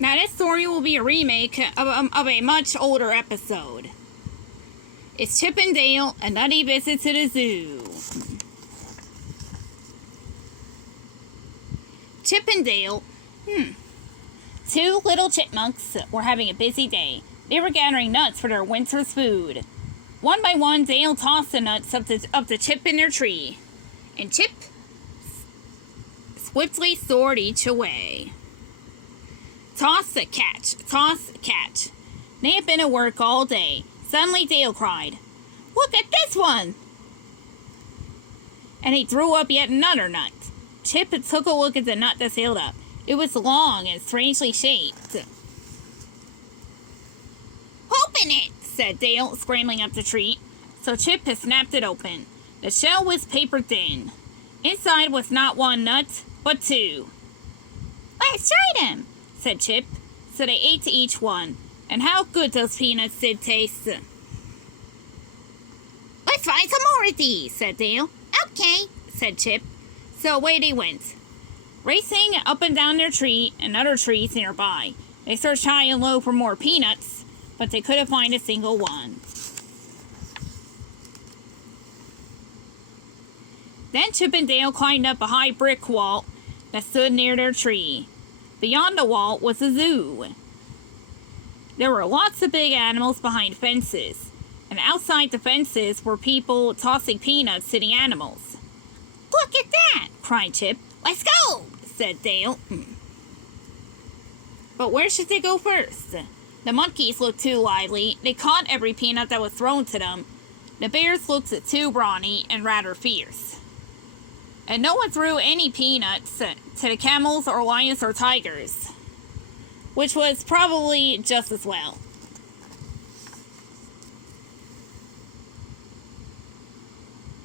Now this story will be a remake of a much older episode. It's Chip and Dale, a nutty visit to the zoo. Chip and Dale, Two little chipmunks were having a busy day. They were gathering nuts for their winter's food. One by one, Dale tossed the nuts up to Chip in their tree, and Chip swiftly soared each away. Toss, catch, catch. They had been at work all day. Suddenly Dale cried, "Look at this one!" And he threw up yet another nut. Chip took a look at the nut that sailed up. It was long and strangely shaped. "Open it," said Dale, scrambling up the tree. So Chip snapped it open. The shell was paper thin. Inside was not one nut, but two. "Let's try them," said Chip. So they ate each one. And how good those peanuts did taste. "Let's find some more of these," said Dale. "Okay," said Chip. So away they went, racing up and down their tree and other trees nearby. They searched high and low for more peanuts, but they couldn't find a single one. Then Chip and Dale climbed up a high brick wall that stood near their tree. Beyond the wall was a zoo. There were lots of big animals behind fences, and outside the fences were people tossing peanuts to the animals. "Look at that!" cried Chip. "Let's go!" said Dale. But where should they go first? The monkeys looked too lively. They caught every peanut that was thrown to them. The bears looked too brawny and rather fierce. And no one threw any peanuts to the camels or lions or tigers, which was probably just as well.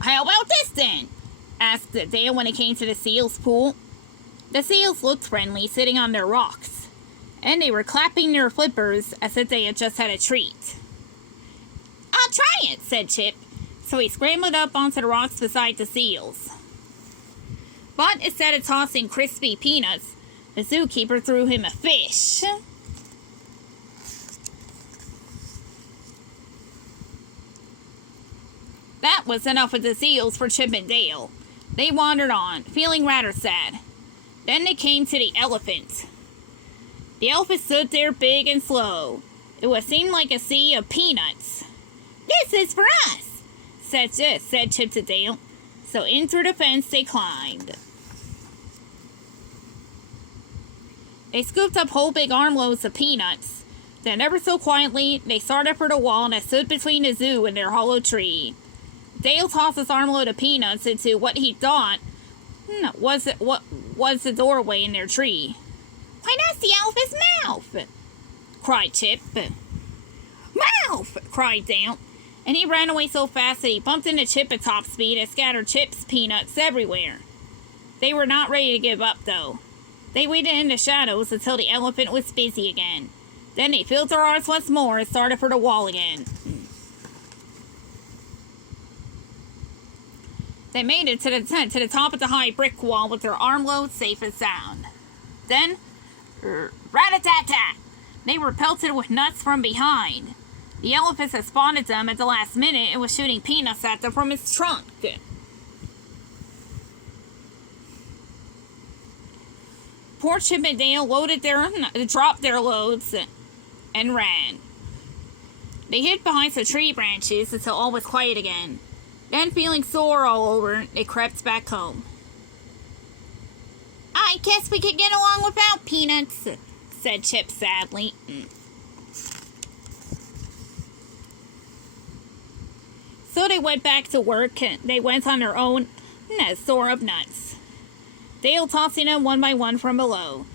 "How about this then?" asked Dale when it came to the seals' pool. The seals looked friendly, sitting on their rocks, and they were clapping their flippers as if they had just had a treat. "I'll try it," said Chip. So he scrambled up onto the rocks beside the seals. But instead of tossing crispy peanuts, the zookeeper threw him a fish. That was enough of the seals for Chip and Dale. They wandered on, feeling rather sad. Then they came to the elephant. The elephant stood there big and slow. It would seem like a sea of peanuts. "This is for us," said Chip to Dale. So in through the fence they climbed. They scooped up whole big armloads of peanuts. Then ever so quietly, they started for the wall that stood between the zoo and their hollow tree. Dale tossed his armload of peanuts into what he thought was the doorway in their tree. "Why, that's the elephant's mouth!" cried Chip. "Mouth!" cried Dale. And he ran away so fast that he bumped into Chip at top speed and scattered Chip's peanuts everywhere. They were not ready to give up, though. They waited in the shadows until the elephant was busy again. Then they filled their arms once more and started for the wall again. They made it to the top of the high brick wall with their armloads safe and sound. Then, rat-a-tat-tat! They were pelted with nuts from behind. The elephant had spotted them at the last minute and was shooting peanuts at them from its trunk. Poor Chip and Dale dropped their loads and ran. They hid behind some tree branches until all was quiet again. Then, feeling sore all over, they crept back home. "I guess we could get along without peanuts," said Chip sadly. So they went back to work. They went on their own store of nuts. Dale tossing them one by one from below.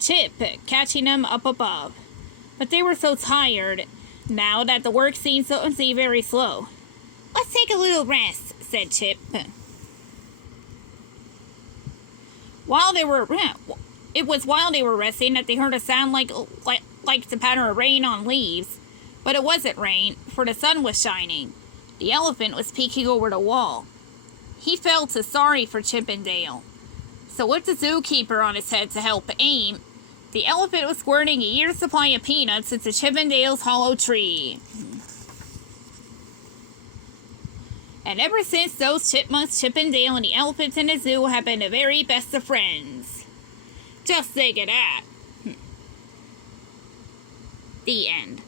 Chip catching them up above. But they were so tired now that the work seemed very slow. "Let's take a little rest," said Chip. While they were resting that they heard a sound like the patter of rain on leaves, but it wasn't rain, for the sun was shining. The elephant was peeking over the wall. He felt sorry for Chip and Dale. So with the zookeeper on his head to help aim, The elephant was squirting a year's supply of peanuts into Chippendale's hollow tree. And ever since those chipmunks, Chippendale, and the elephants in the zoo have been the very best of friends. Just think of that. The end.